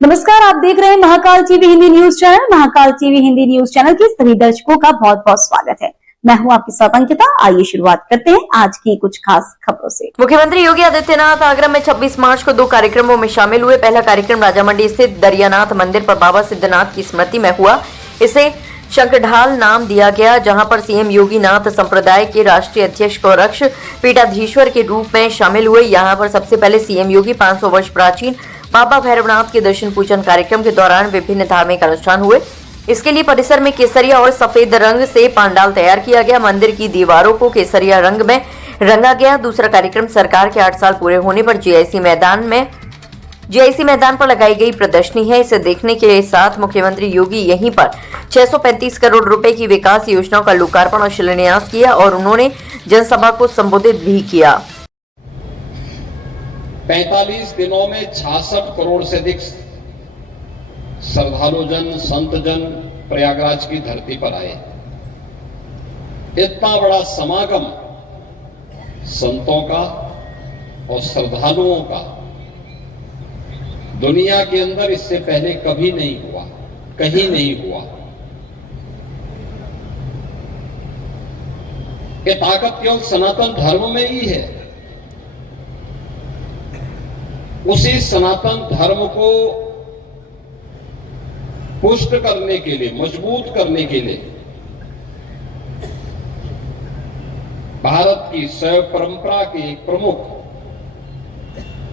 नमस्कार, आप देख रहे हैं Mahakal TV Hindi news channel. Mahakal TV Hindi news channel के सभी दर्शकों का बहुत बहुत स्वागत है। मैं हूं आपके साथ अंकिता। आइए शुरुआत करते हैं आज की कुछ खास खबरों से। मुख्यमंत्री योगी आदित्यनाथ आगरा में 26 मार्च को 2 कार्यक्रमों में शामिल हुए। पहला कार्यक्रम राजामंडी स्थित दरियानाथ मंदिर पर बाबा सिद्धनाथ की स्मृति में हुआ। इसे शंखढाल नाम दिया गया, जहां पर सीएम योगी नाथ संप्रदाय के राष्ट्रीय अध्यक्ष गौरक्ष पीठाधीश्वर के रूप में शामिल हुए। यहां पर सबसे पहले सीएम योगी 500 वर्ष प्राचीन बाबा भैरवनाथ के दर्शन पूजन कार्यक्रम के दौरान विभिन्न धार्मिक अनुष्ठान हुए। इसके लिए परिसर में केसरिया और सफेद रंग से पंडाल तैयार किया गया। मंदिर की दीवारों को केसरिया रंग में रंगा गया। दूसरा कार्यक्रम सरकार के 8 साल पूरे होने पर जीआईसी मैदान पर लगाई गई प्रदर्शनी है। इसे देखने के साथ मुख्यमंत्री योगी यहीं पर 635 करोड़ रुपए की विकास योजनाओं का लोकार्पण और शिलान्यास किया और उन्होंने जनसभा को संबोधित भी किया। 45 दिनों में 66 करोड़ से अधिक श्रद्धालु जन, संत जन प्रयागराज की धरती पर आए। इतना बड़ा समागम संतों का और श्रद्धालुओं का दुनिया के अंदर इससे पहले कभी नहीं हुआ, कहीं नहीं हुआ। ये ताकत केवल सनातन धर्म में ही है। उसी सनातन धर्म को पुष्ट करने के लिए, मजबूत करने के लिए भारत की शैव परंपरा के एक प्रमुख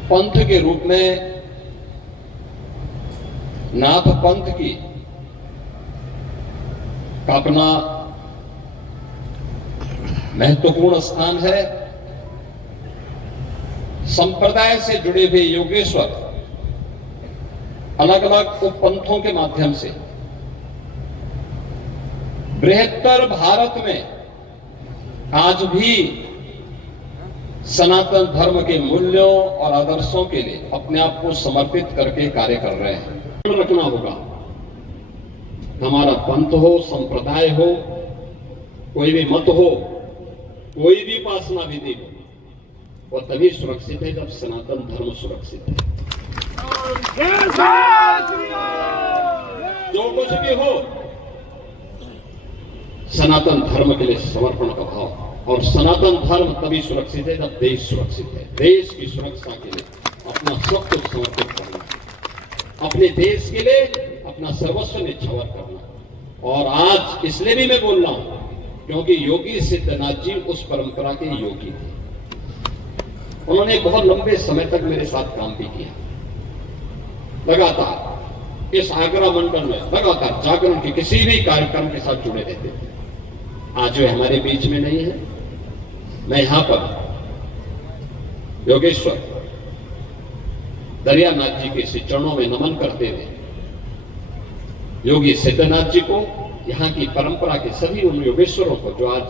पंथ के रूप में नाथ पंथ की अपना महत्वपूर्ण स्थान है। संप्रदाय से जुड़े हुए योगेश्वर अलग अलग उपपंथों के माध्यम से बृहत्तर भारत में आज भी सनातन धर्म के मूल्यों और आदर्शों के लिए अपने आप को समर्पित करके कार्य कर रहे हैं। रखना होगा, हमारा पंथ हो, संप्रदाय हो, कोई भी मत हो, कोई भी उपासना विधि हो, वो तभी सुरक्षित है जब सनातन धर्म सुरक्षित है। जो कुछ भी हो, सनातन धर्म के लिए समर्पण का भाव, और सनातन धर्म तभी सुरक्षित है जब देश सुरक्षित है। देश की सुरक्षा के लिए अपना सब कुछ समर्पित करना, अपने देश के लिए अपना सर्वस्व निछावर करना। और आज इसलिए भी मैं बोल रहा हूं क्योंकि योगी सिद्धनाथ जी उस परंपरा के योगी थे। उन्होंने बहुत लंबे समय तक मेरे साथ काम भी किया। लगातार इस आगरा मंडल में लगातार जागरण के किसी भी कार्यक्रम के साथ जुड़े रहते थे। आज वे हमारे बीच में नहीं है। मैं यहां पर योगेश्वर दरियानाथ जी के श्री चरणों में नमन करते हुए योगी सिद्धनाथ जी को, यहाँ की परंपरा के सभी उन योगेश्वरों को जो आज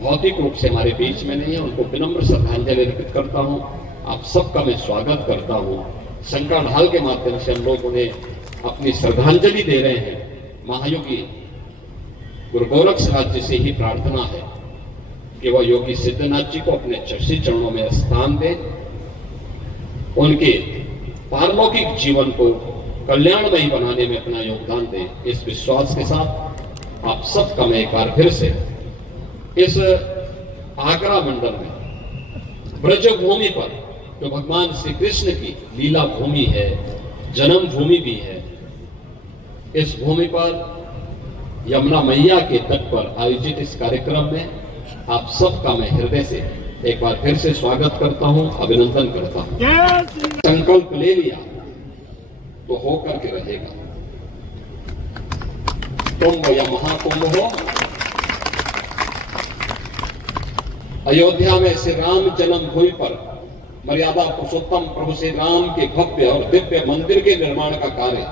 भौतिक रूप से हमारे बीच में नहीं है, उनको विनम्र श्रद्धांजलि अर्पित करता हूं। आप सबका मैं स्वागत करता हूं। शंखढाल के माध्यम से हम लोग उन्हें अपनी श्रद्धांजलि दे रहे हैं। महायोगी गुरु गोरक्षनाथ जी से ही प्रार्थना है कि वह योगी सिद्धनाथ जी को अपने चरणों में स्थान दें, उनके पारलौकिक जीवन को कल्याणमयी बनाने में अपना योगदान दें। इस विश्वास के साथ आप सबका मैं एक बार फिर से इस आगरा मंडल में ब्रज भूमि पर, जो भगवान श्री कृष्ण की लीला भूमि है, जन्म भूमि भी है, इस भूमि पर यमुना मैया के तट पर आयोजित इस कार्यक्रम में आप सबका मैं हृदय से एक बार फिर से स्वागत करता हूं, अभिनंदन करता हूं। संकल्प ले लिया तो होकर के रहेगा। कुंभ या महाकुंभ हो, अयोध्या में श्री राम जन्मभूमि पर मर्यादा पुरुषोत्तम प्रभु श्री राम के भव्य और दिव्य मंदिर के निर्माण का कार्य,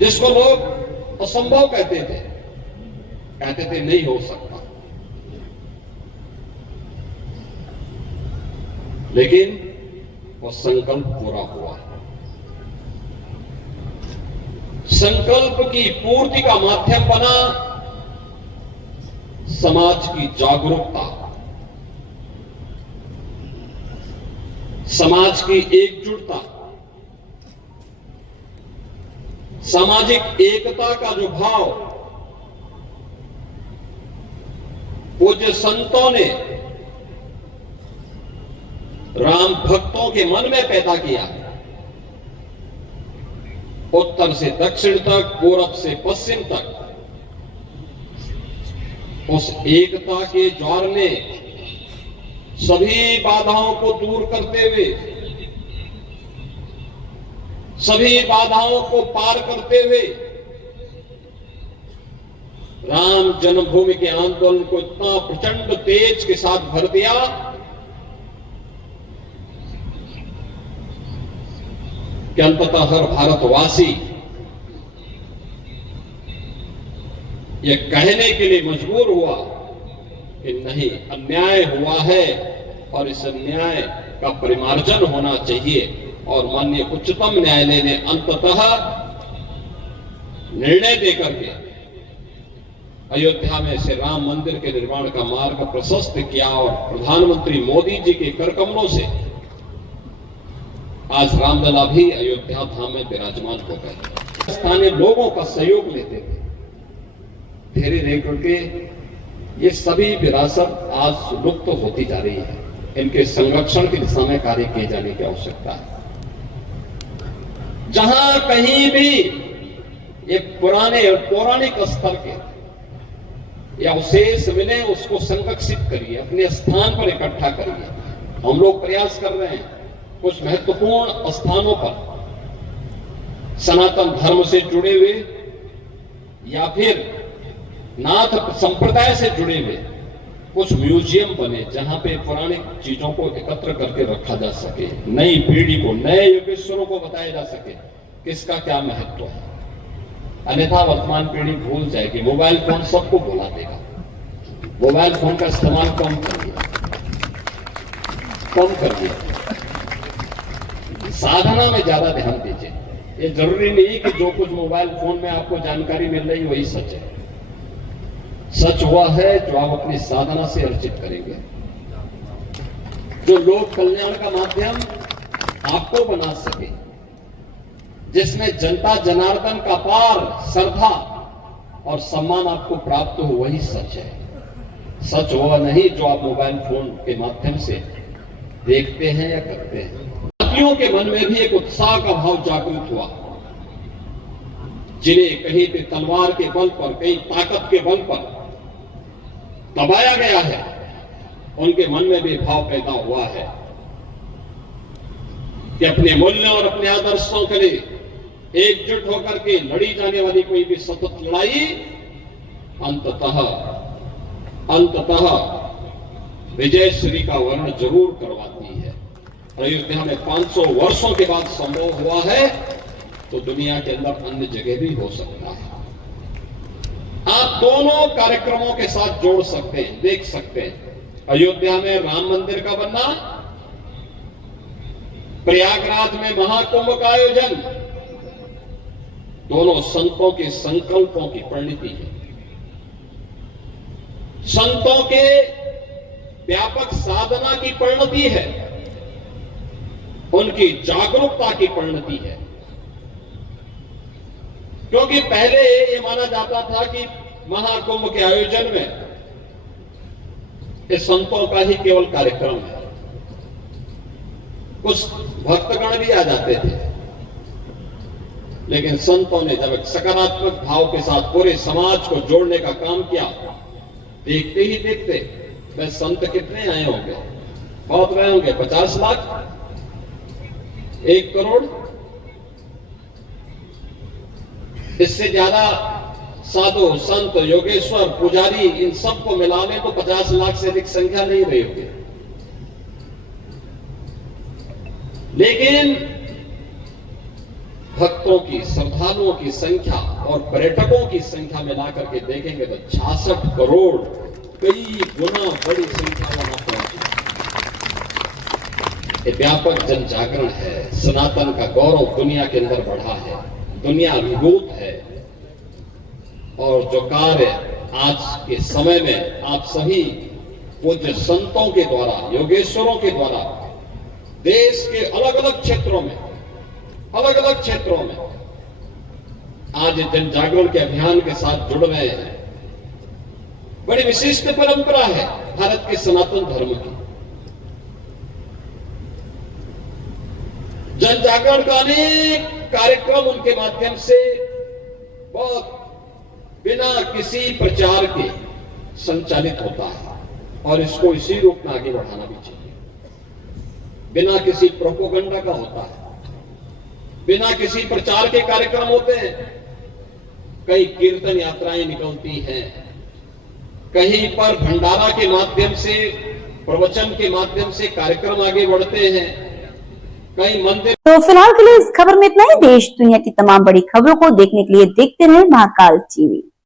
जिसको लोग असंभव कहते थे नहीं हो सकता, लेकिन वो संकल्प पूरा हुआ। संकल्प की पूर्ति का माध्यम बना समाज की जागरूकता, समाज की एकजुटता, सामाजिक एकता का जो भाव पूज्य संतों ने राम भक्तों के मन में पैदा किया, उत्तर से दक्षिण तक, पूरब से पश्चिम तक, उस एकता के ज्वार में सभी बाधाओं को दूर करते हुए, सभी बाधाओं को पार करते हुए राम जन्मभूमि के आंदोलन को इतना प्रचंड तेज के साथ भर दिया कि अंततः हर भारतवासी यह कहने के लिए मजबूर हुआ कि नहीं, अन्याय हुआ है और इस अन्याय का परिमार्जन होना चाहिए। और माननीय उच्चतम न्यायालय ने अंततः निर्णय देकर के अयोध्या में से राम मंदिर के निर्माण का मार्ग प्रशस्त किया और प्रधानमंत्री मोदी जी के कर कमलों से आज रामलला भी अयोध्या धाम में विराजमान हो गए। स्थानीय लोगों का सहयोग लेते थे, धीरे धीरे करके ये सभी विरासत आज लुप्त होती जा रही है। इनके संरक्षण की दिशा में कार्य किए जाने की आवश्यकता है। जहां कहीं भी ये पुराने और पौराणिक स्तर के या अवशेष मिले, उसको संरक्षित करिए, अपने स्थान पर इकट्ठा करिए। हम लोग प्रयास कर रहे हैं कुछ महत्वपूर्ण स्थानों पर सनातन धर्म से जुड़े हुए या फिर नाथ संप्रदाय से जुड़े हुए कुछ म्यूजियम बने, जहां पे पौराणिक चीजों को एकत्र करके रखा जा सके, नई पीढ़ी को, नए योगेश्वरों को बताया जा सके किसका क्या महत्व है। अन्यथा वर्तमान पीढ़ी भूल जाएगी। मोबाइल फोन सबको भुला देगा। मोबाइल फोन का इस्तेमाल कम करिए, कम करिए, साधना में ज्यादा ध्यान दीजिए। ये जरूरी नहीं कि जो कुछ मोबाइल फोन में आपको जानकारी मिल रही वही सच है। सच वह है जो आप अपनी साधना से अर्जित करेंगे। जो लोक कल्याण का माध्यम आपको बना सके, जिसमें जनता जनार्दन का पार श्रद्धा और सम्मान आपको प्राप्त हो, वही सच है। सच वह नहीं जो आप मोबाइल फोन के माध्यम से देखते हैं या करते हैं। साथियों के मन में भी एक उत्साह का भाव जागृत हुआ। जिन्हें कहीं पे तलवार के बल पर, कहीं ताकत के बल पर दबाया गया है, उनके मन में भी भाव पैदा हुआ है कि अपने मूल्यों और अपने आदर्शों के लिए एकजुट होकर के लड़ी जाने वाली कोई भी सतत लड़ाई अंततः विजय श्री का वर्ण जरूर करवाती है। अयोध्या में 500 वर्षों के बाद संभव हुआ है, तो दुनिया के अंदर अन्य जगह भी हो सकता है। आप दोनों कार्यक्रमों के साथ जोड़ सकते हैं, देख सकते हैं। अयोध्या में राम मंदिर का बनना, प्रयागराज में महाकुंभ का आयोजन, दोनों संतों के संकल्पों की परिणति है। संतों के व्यापक साधना की परिणति है, उनकी जागरूकता की परिणति है। क्योंकि पहले ये माना जाता था कि महाकुंभ के आयोजन में ये संतों का ही केवल कार्यक्रम है। कुछ भक्तगण भी आ जाते थे, लेकिन संतों ने जब एक सकारात्मक भाव के साथ पूरे समाज को जोड़ने का काम किया, देखते ही देखते वह संत कितने आए होंगे? बहुत गए होंगे, 50 लाख, 1 करोड़, इससे ज्यादा साधु, संत, योगेश्वर, पुजारी, इन सबको मिला लें तो 50 लाख से अधिक संख्या नहीं रही होगी। लेकिन भक्तों की, श्रद्धालुओं की संख्या और पर्यटकों की संख्या मिलाकर के देखेंगे तो 66 करोड़, कई गुना बड़ी संख्या वहां पहुंची। ये व्यापक जन जागरण है। सनातन का गौरव दुनिया के अंदर बढ़ा है, दुनिया अभिभूत है। और जो कार्य आज के समय में आप सभी पूज्य संतों के द्वारा, योगेश्वरों के द्वारा देश के अलग अलग क्षेत्रों में आज जन जागरण के अभियान के साथ जुड़ रहे हैं। बड़ी विशिष्ट परंपरा है भारत के सनातन धर्म की। जन जागरण का अनेक कार्यक्रम उनके माध्यम से बहुत बिना किसी प्रचार के संचालित होता है और इसको इसी रूप में आगे बढ़ाना भी चाहिए। बिना किसी प्रोपोगंडा का होता है, बिना किसी प्रचार के कार्यक्रम होते हैं। कई कीर्तन यात्राएं निकलती हैं, कहीं पर भंडारा के माध्यम से, प्रवचन के माध्यम से कार्यक्रम आगे बढ़ते हैं, कई मंदिर। तो फिलहाल के लिए इस खबर में इतना ही। देश दुनिया की तमाम बड़ी खबरों को देखने के लिए देखते रहें महाकाल टीवी।